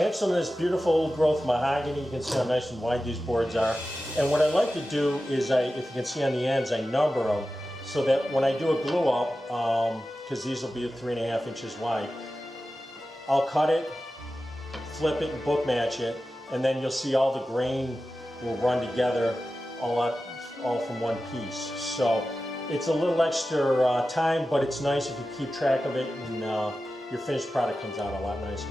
have some of this beautiful old growth mahogany. You can see how nice and wide these boards are. And what I like to do is, if you can see on the ends, I number them so that when I do a glue up, because these will be 3.5 inches wide, I'll cut it, flip it, and book match it, and then you'll see all the grain will run together all from one piece. So it's a little extra time, but it's nice if you keep track of it, and your finished product comes out a lot nicer.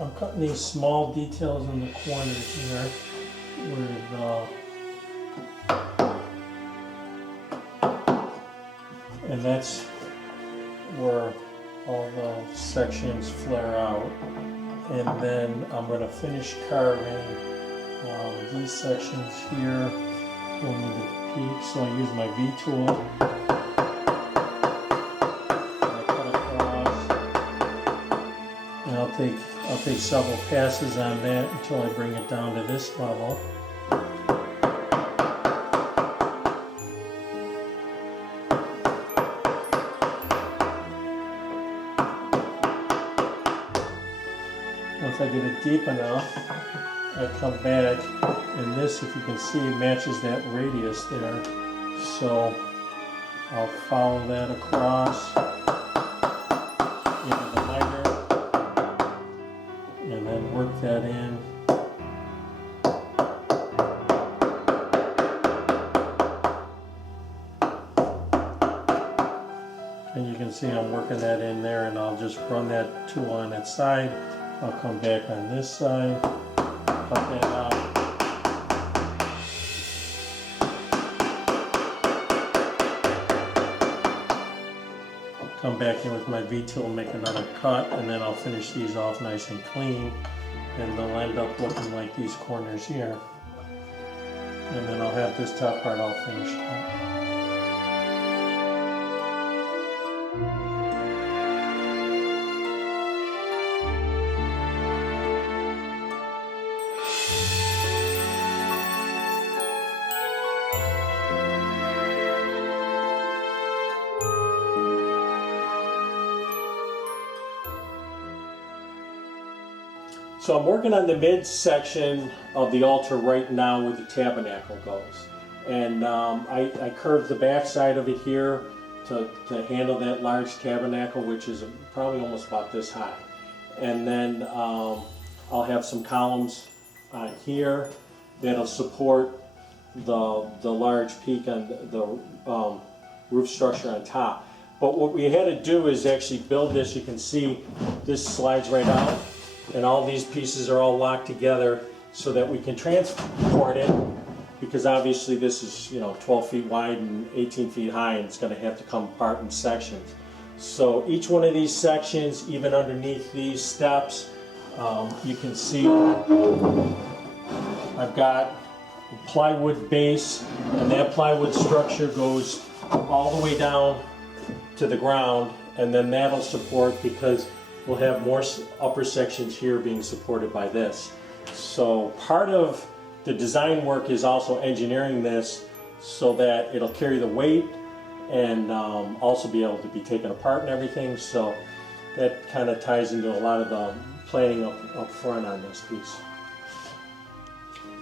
I'm cutting these small details in the corners here and that's where all the sections flare out. And then I'm going to finish carving these sections here going into the peak. So I use my V-tool. I'll take several passes on that until I bring it down to this level. Once I get it deep enough, I come back, and this, if you can see, matches that radius there. So I'll follow that across into the miter and then work that in. And you can see I'm working that in there, and I'll just run that tool on its side. I'll come back on this side, cut that out. Come back in with my V-tool, make another cut, and then I'll finish these off nice and clean, and they'll end up looking like these corners here. And then I'll have this top part all finished up. So I'm working on the midsection of the altar right now where the tabernacle goes. And I curved the back side of it here to handle that large tabernacle, which is probably almost about this high. And then I'll have some columns here that'll support the large peak on the roof structure on top. But what we had to do is actually build this. You can see this slides right out, and all these pieces are all locked together so that we can transport it, because obviously this is 12 feet wide and 18 feet high, and it's going to have to come apart in sections. So each one of these sections, even underneath these steps, you can see I've got a plywood base, and that plywood structure goes all the way down to the ground, and then that'll support, because we'll have more upper sections here being supported by this. So part of the design work is also engineering this so that it'll carry the weight and also be able to be taken apart and everything. So that kind of ties into a lot of the planning up front on this piece.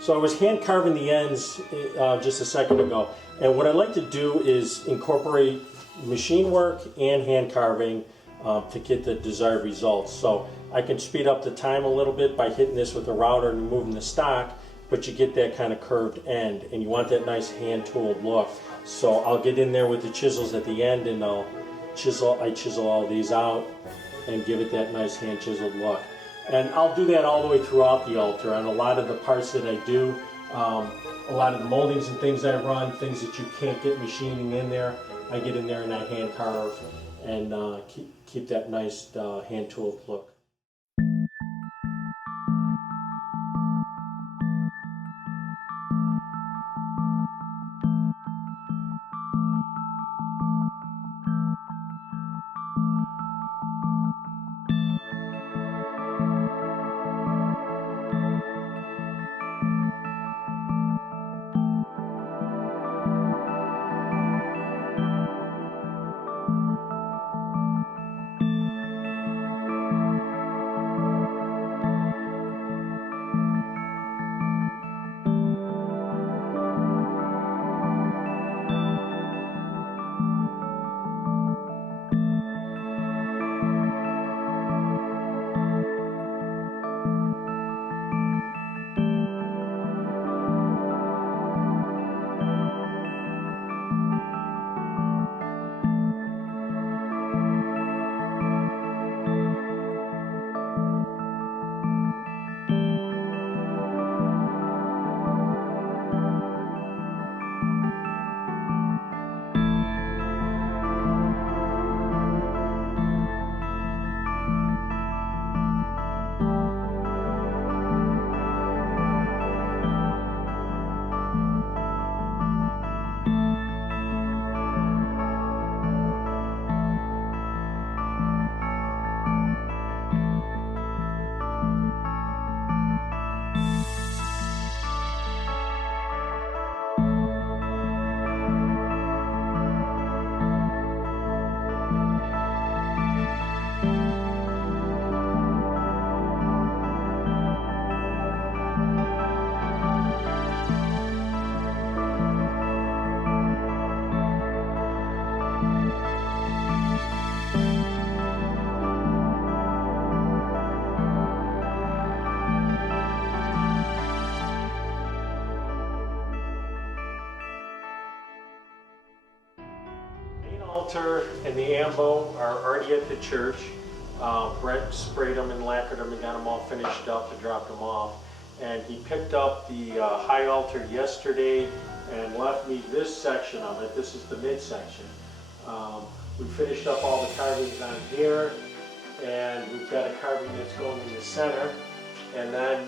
So I was hand carving the ends just a second ago, and what I like to do is incorporate machine work and hand carving to get the desired results. So I can speed up the time a little bit by hitting this with a router and moving the stock, but you get that kind of curved end, and you want that nice hand-tooled look. So I'll get in there with the chisels at the end, and I chisel all these out and give it that nice hand-chiseled look. And I'll do that all the way throughout the altar. On a lot of the parts that I do, A lot of the moldings and things I run, things that you can't get machining in there, I get in there and I hand carve and keep that nice hand tooled look. Altar and the ambo are already at the church. Brett sprayed them and lacquered them and got them all finished up and dropped them off. And he picked up the high altar yesterday and left me this section of it. This is the midsection. We finished up all the carvings on here, and we've got a carving that's going in the center. And then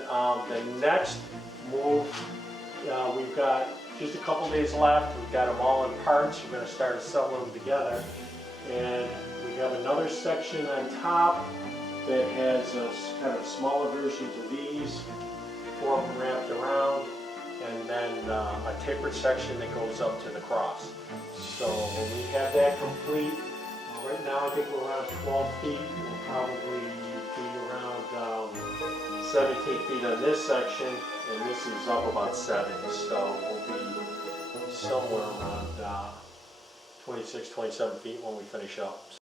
the next move, we've got just a couple days left. We've got them all in parts. We're going to start assembling them together. And we have another section on top that has kind of smaller versions of these, 4 of them wrapped around, and then a tapered section that goes up to the cross. So when we have that complete, right now I think we're around 12 feet. We'll probably be around 17 feet on this section, and this is up about 7. So we'll be somewhere around 26, 27 feet when we finish up.